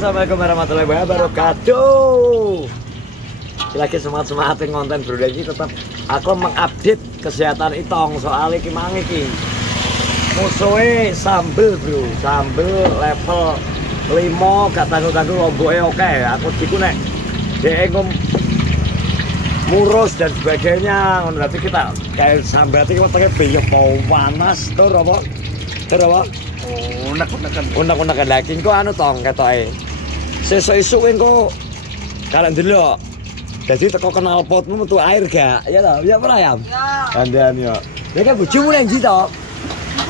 Assalamualaikum warahmatullahi wabarakatuh. Lagi semangat konten bro ini tetap aku mengupdate kesehatan Itong soal iki mang iki. Musuhe sambel bro, sambel level 5 gak tangguh-tangguh lomboke oke. Aku diku nek dhek murus dan sebagainya. Berarti kita kayak sambat iki wetenge beyek mau panas tur apa? Tur apa? Unek-unekan lagi kok anu tong ketoke. Sesuk-esuk engko kalian delok. Jadi teko kenal potmu metu air gak? Ya toh, ya ora ya? Ya. Kandian yo. Ya kan bojomu nang ndi to?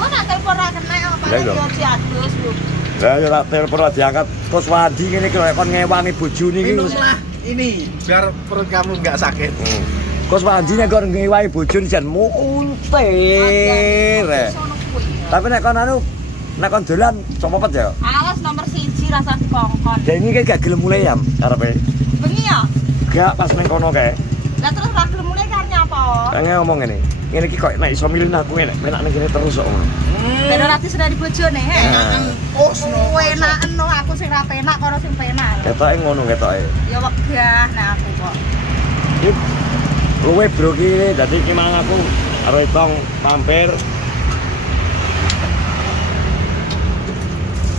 Gua nak telepon ra kena apa yo si Agus lho. Lah ya tak telepon ora diangkat. Terus wadi ngene iki kon ngewangi bojone iki. Minumlah ini biar perut kamu enggak sakit. Kos wadi nek kon ngewangi bojone jan muntir. Tapi nek kon anu nek kon dolan coba pet ya. Alas nomor 1 rasa dikongkon. Ya ini kayak gak gelem mulai ya karepe. Bengi ya? Gak pas ning kono kae. Lah terus ra gelem mulai karena apa? Pengen ngomong ngene. Ngene iki kok nek iso milih aku nek menak ning kene terus kok ngono. Ben ora disena di bojone he. Osno. Enaken no aku sing ra penak karo sing penak. Ketoke ngono ketoke. Ya wegah nah aku kok. Iki luwe bro iki dadi iki mang aku karo Itong mampir.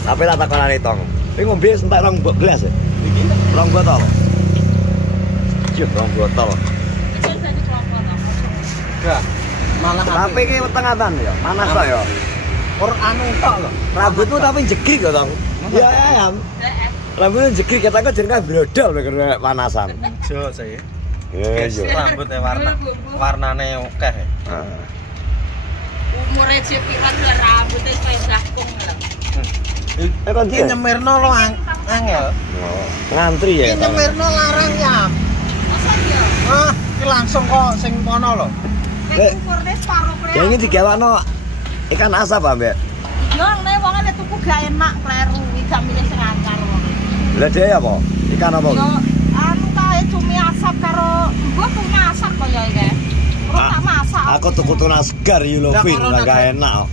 Tapi tak takonane Itong. Iki ngombe entek 2 gelas ya. Iki 2 botol. Juk 2 botol. Kecil tadi kelompok apa? Enggak. Malah Tapi iki tengah-tengah ya, panas kok ya. or anu tok lho. Rambutmu tapi jegrik kok, Tong. Ya ayam. Rambutnya jegrik kataku jenenge brodol nek panasan. Jo saya. Ya yo. Rambutnya warnane akeh. Umure jek pirat rambutnya kaya jakung lho. Kon Iki nyemirno lo angel. Ngantri ya. Iki nyemirno larang ya. Masa ya? Ah, iki langsung kok sing kono lho. Nek ukurde separo kre. Ya ini digawakno ikan asap, Mbak. Yo nek wong nek tuku gak enak kleru iki gak milih sing anyar wong. Lah dhewe apa? Ikan apa? Yo anu kae cumi asap karo gua punya asap kaya iki. Terus tak masak. Aku tuku tuna segar Yulovin lah gak enak.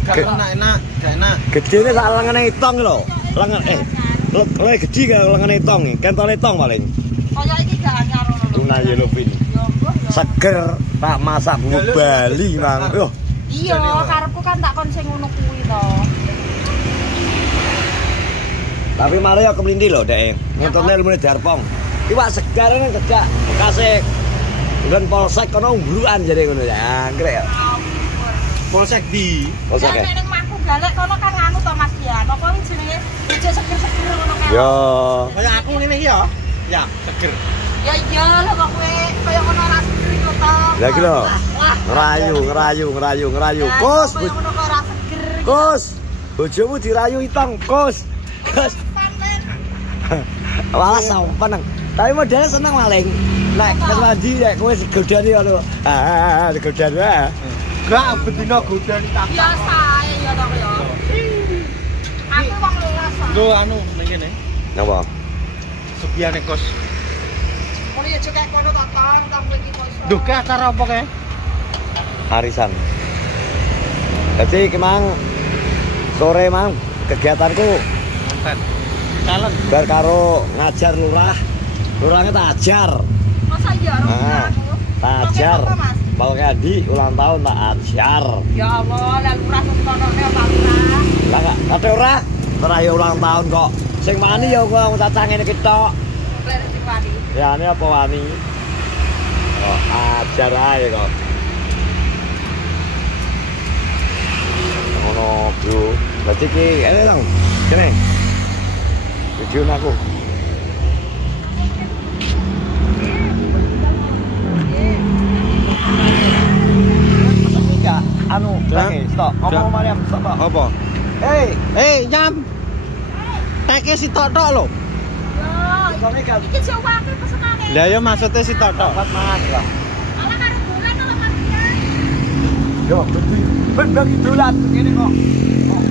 Gak enak, gak enak. Gedene sak lengene Itong lho. Lengan le gede kaya lengene Itong iki. Kentole Itong paling. Kaya iki gak anyar ngono lho. Tuna Yulovin. Yo mbah yo. Seger tak masak bumbu Bali, Mang. Yo. Iya, karepku kan tak kon sing ngono kuwi to. Tapi mari yo kemlindi lho, Dek. Ngontone ilmune Darpong. Iwak segar nang gagak bekase nggon polsek kono umbrukan jare ngono ya. Anggrek ya. Polsek di. Polsek. Nek ning Maku Galek kono kan anu to Mas Dian. Apa iki jenenge ijo seger-seger ngono kae. Yo. Kayak aku ngene iki ya. Ya, seger. Ya iya lho kok kowe kaya ngono ora seger kok to. Lah iki lho. Ngerayu. Kus, kaya ngono kok ora seger. Kus. Bojomu dirayu Itong, Kus. Kus. Walah sampen. Tapi modelnya seneng maling. Nek kes mandi nek kowe godani ngono. Godani. Gak betina godani tak. Biasa ya to ya. Aku wong lelas. Lho anu ning kene. Napa? Sepiane kos. Kono ya cek kono tak tang kowe iki kok iso. Duh, ke acara apa kae? Arisan. Jadi kemang sore mang kegiatanku Konten. Challenge. bar karo ngajar lurah. Lurahnya tak ajar. Masa iya ora anu? Tak ajar. Bal Kadi ulang tahun tak ajar. Ya Allah, lah lurah kok konone apa lurah? Lah gak kate ora? Ora ya ulang tahun kok. Sing mani ya wong cacah ngene iki tok. Lek sing wani. Ya ini apa wani? Oh, ajar ae kok. Ngono, Bro. Berarti ki ini dong. Kene. Video aku. Anu, lagi, stop. Ngomong Mariam, stop. Apa? Nyam. Teke si tok-tok lho. Ya, iki Jawa aku pesenane. Lah ya maksudnya si tok-tok. Dapat mangan lah. Ala karo bulan ala matian. Yo, ben bagi dolan ngene kok. Oh.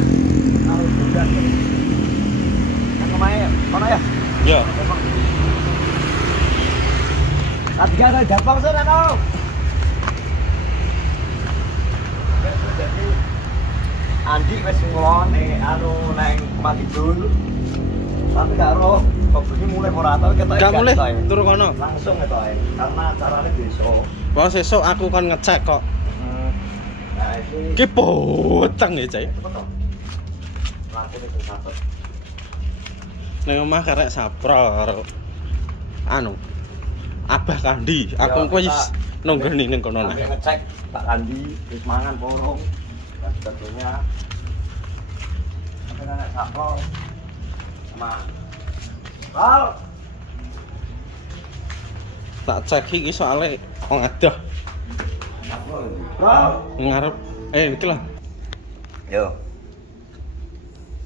Karo dolan. Nang omahe, kono ya. Ya. Adga ada Darpong sana no. Andi wis nglone anu nang Madidul. Tapi karo kopinya mulai ora tau ketok. Gak mulai turu kono. Langsung ketok. Karena carane besok. Wah sesuk aku kon ngecek kok. Nah, iki Ki poteng ya, Cai. cepet to. Langsung itu satu. Ning omah karek saprol karo anu. Abah Kandi, aku engko wis nunggoni ning kono Sampai nek. ngecek Pak Kandi wis mangan porong. Dan sebetulnya apa nek sapro sama Al Tak cek iki soalnya wong adoh Al ngarep iki lah. yo.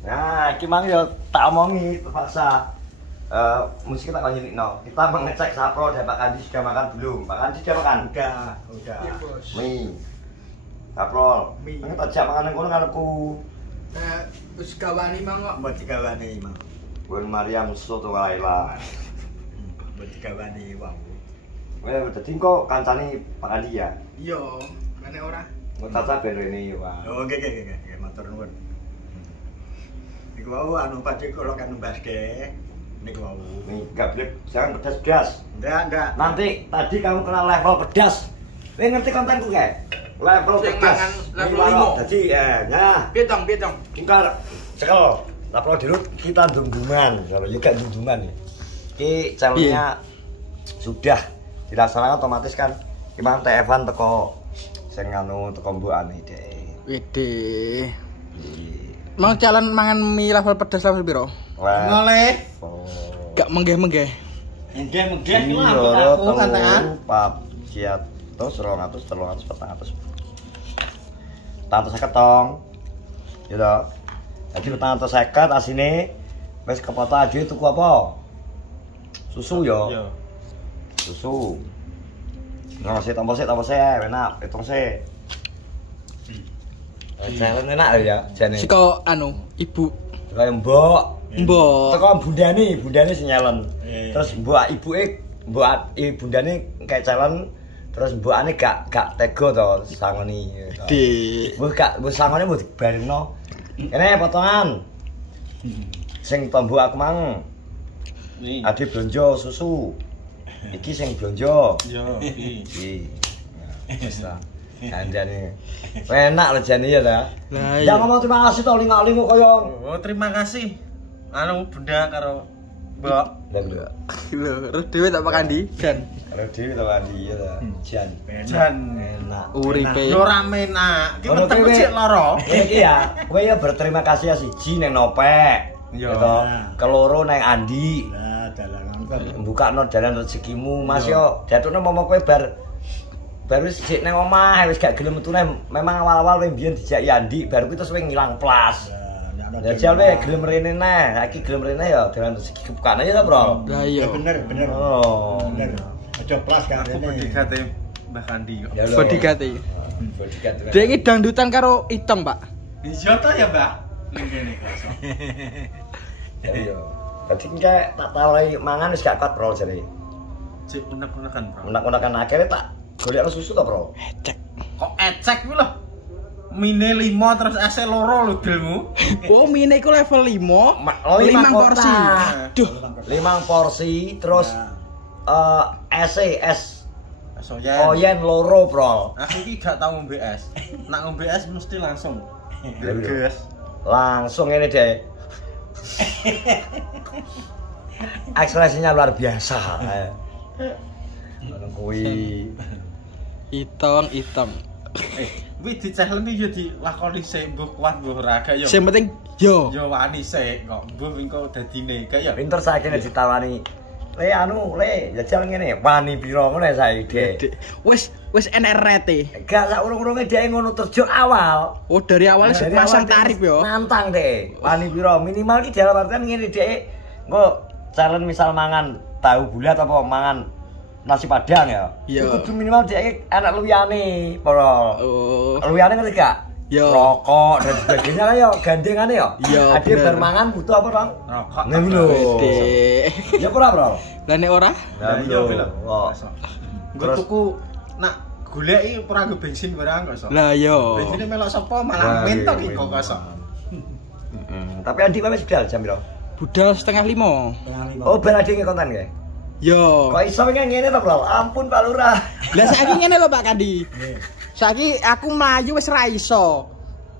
Nah, iki mang yo tak omongi terpaksa. Mesti kita akan nyelikno. Kita mengecek sapro dan Pak Kandi sudah makan belum? Pak Kandi sudah makan? Udah. Iya, Bos. Mie. Sapro. Mie. Nang tak jak mangan nang kono ngarepku. Wis gawani mang kok. Mbok digawani mang. Bun Maryam Soto Laila. Mbok digawani wong. Weh, dadi kok kancane Pak Kandi ya? Iya, mana ora? Mau tata ben rene Pak. Oh, nggih, matur nuwun. Niku wau anu padhe kula kan numbaske. Niku wau. Nih, enggak boleh jangan pedas-pedas. Enggak. Nanti tadi kamu kena level pedas. Kowe ngerti kontenku kae? Level Sing pedas. mangan level Ini 5. Dadi nah, Piye tong? ingkar cekel. Lapor dirut kita dum-duman. Kalau ya gak dum-duman. Iki challenge-nya sudah dilaksanakan otomatis kan. Gimana Evan teko sing anu teko mbokane dhek. Widih. Mau jalan mangan mie level pedas level piro? Ngoleh. Gak menggeh-menggeh. Menggeh Iki lho aku kantean. Pap ciatos 200 300 400. Tantos 50 tong. Ya toh. Jadi 450 asine wis kepoto adewe tuku apa? Susu yo. Iya. Susu. Nggak sih, tambah sih, enak, hitung sih. Jalan enak ya, jane. Siko anu, ibu. Kayak mbok. Mbok. Teko bundane sing nyalen. Terus mbok bundane kayak calon terus mbokane gak tega to sangoni. Dik. Wis sangone mbok dibareno. Kene potongan. Sing tombo aku mang. Nih. Ade blonjo susu. Iki sing blonjo. Yo, iki. Wis ta. Janjane. Enak lho jane ya ta. Lah Ya ngomong terima kasih to lingak-linguk kaya. Oh, terima kasih. Anu Bunda karo Mbok. Lah lho. Lho, terus dhewe tak makan di dan Karo dhewe to Andi ya ta. Jan. jan Enak. uripe. Yo ora menak. Ki Ono weteng kowe- cek lara. Iki ya, kowe ya berterima kasih ya siji nang Nopek. Iya. Gitu. Keloro nang Andi. Lah dalan kan. Mbukakno dalan rezekimu, Mas yo. Jatuhne momo kowe baru sik nang omah wis gak gelem metu memang awal-awal kowe mbiyen dijak Andi, baru kuwi terus kowe ngilang plas. Ya jal kowe gelem rene neh, saiki gelem rene ya dalan rezeki kebukane ya, Bro. Lah iya. Bener. Oh. Bener. Aja plas kan Aku rene. bodyguard Mbah Kandi kok. Ya lho. Bodyguard e. Bodyguard. Dek iki dangdutan karo Itong, Pak. Iya ta ya, Mbak? Ning kene kok. Iya. Dadi engke tak tawari mangan wis gak kuat, Bro, jare. Cek unek-unekan, Bro. Unak-unakan akhirnya tak golekno susu to, Bro. Cek. Kok ecek kuwi lho. Mine 5 terus es 2 lho dilmu. Oh, mine iku level 5. 5 porsi. Aduh. 5 porsi terus es Soyen. oyen loro, Bro. Aku iki gak tau ngombe es. Nak ngombe es mesti langsung. Iya. Geges. Langsung ini deh. Ekspresinya luar biasa. Ngono kuwi. Itong. Kuwi di-challenge yo dilakoni sik mbuh kuat mbuh ora gak yo. Sing penting yo. Yo wani sik kok mbuh engko dadine gak yo. Pinter saiki nek ditawani. Le jajal ngene, wani pira ngene saiki, Dek. Wis enek rete. Gak sak urung-urunge dhek ngono terjun awal. Oh, dari awalnya Dari pasang awal tarif dia yo. Nantang deh. Wani piro minimal ki dalam artian ngene Dek. Engko challenge misal mangan tahu bulat apa mangan nasi padang ya. Iya. Kudu minimal Dek enak luyane, Bro. Oh. Luyane ngerti gak? Iya. Rokok dan sebagainya kan ya gandengane ya. Iya, Ade bener. bar mangan butuh apa, Bang? Rokok. Ngene lho. Dek. Ya ora, Bro. Lah nek ora? Nah, iya lho. Kok. Nggo Terus- tuku nak goleki ora nggo bensin barang kok iso. Lah yo. Bensine melok sapa Wah, malah mentok iya, iki kok iya. iso. Tapi adik wis bel jam piro? Budal 4:30. Oh, ben ade konten ya? Yo. Kok iso ngene to, Bro? Ampun Pak Lurah. Lah saiki ngene lho Pak Kandi. Saiki aku mlayu wis ra iso.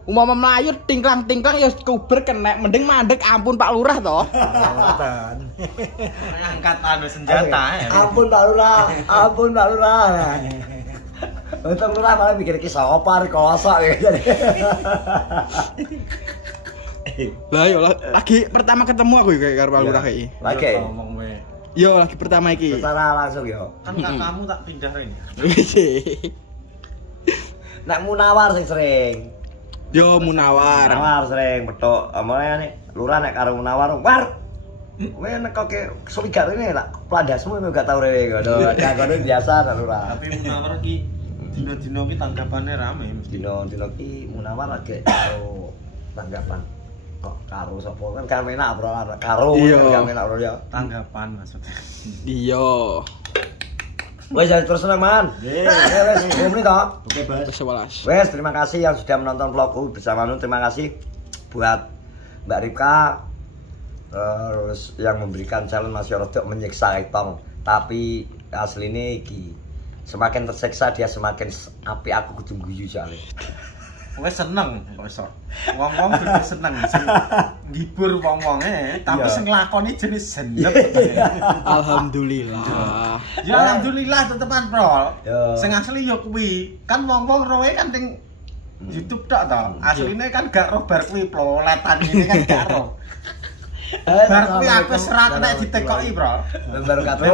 Umpama mlayu tingklang-tingklang ya kuber kenek, mending mandek ampun Pak Lurah to. Ngoten. Angkat anu senjata ya. Ampun Pak Lurah, ampun Pak Lurah. Untung Lurah malah mikir ki sapa kosok ya. Lah yo lagi pertama ketemu aku kayak karo Pak Lurah iki. Lagi. Yo lagi pertama iki. Secara langsung yo. Kan kamu tak pindah rene. Nek Munawar sing sering. Yo Munawar. Munawar sering petok. Amane Lurah nek karo Munawar, war. Kowe nek kok soligar ini lah plandasmu gak tau rewe ngono. Kagone biasa nek Lurah. Tapi Munawar ki dino-dino ki tanggapannya rame mesti. Dino ki Munawar lagi karo tanggapan. Kok karo sapa kan enak bro karo kan enak bro ya. Tanggapan maksudnya. Iya. Wes terus seneng man. Wes ngomong to. Oke, Bos. 11. Wes terima kasih yang sudah menonton vlogku bersamamu. Terima kasih buat Mbak Ripka. Terus yang memberikan challenge Mas Yorodok menyiksa Itong. Tapi asline iki semakin tersiksa dia semakin api aku kudu guyu jale. Wes seneng kok iso. Wong-wong kudu seneng sing ngibur wong-wonge, tapi sing nglakoni jenis senep. Alhamdulillah. Ya alhamdulillah tetepan, Bro. Sing asli yo kuwi. Kan wong-wong roe kan ning YouTube tok to. Asline kan gak ro bar kuwi ploletan ini kan gak ro. Bar kuwi aku serat nek ditekoki, Bro. Baru kata.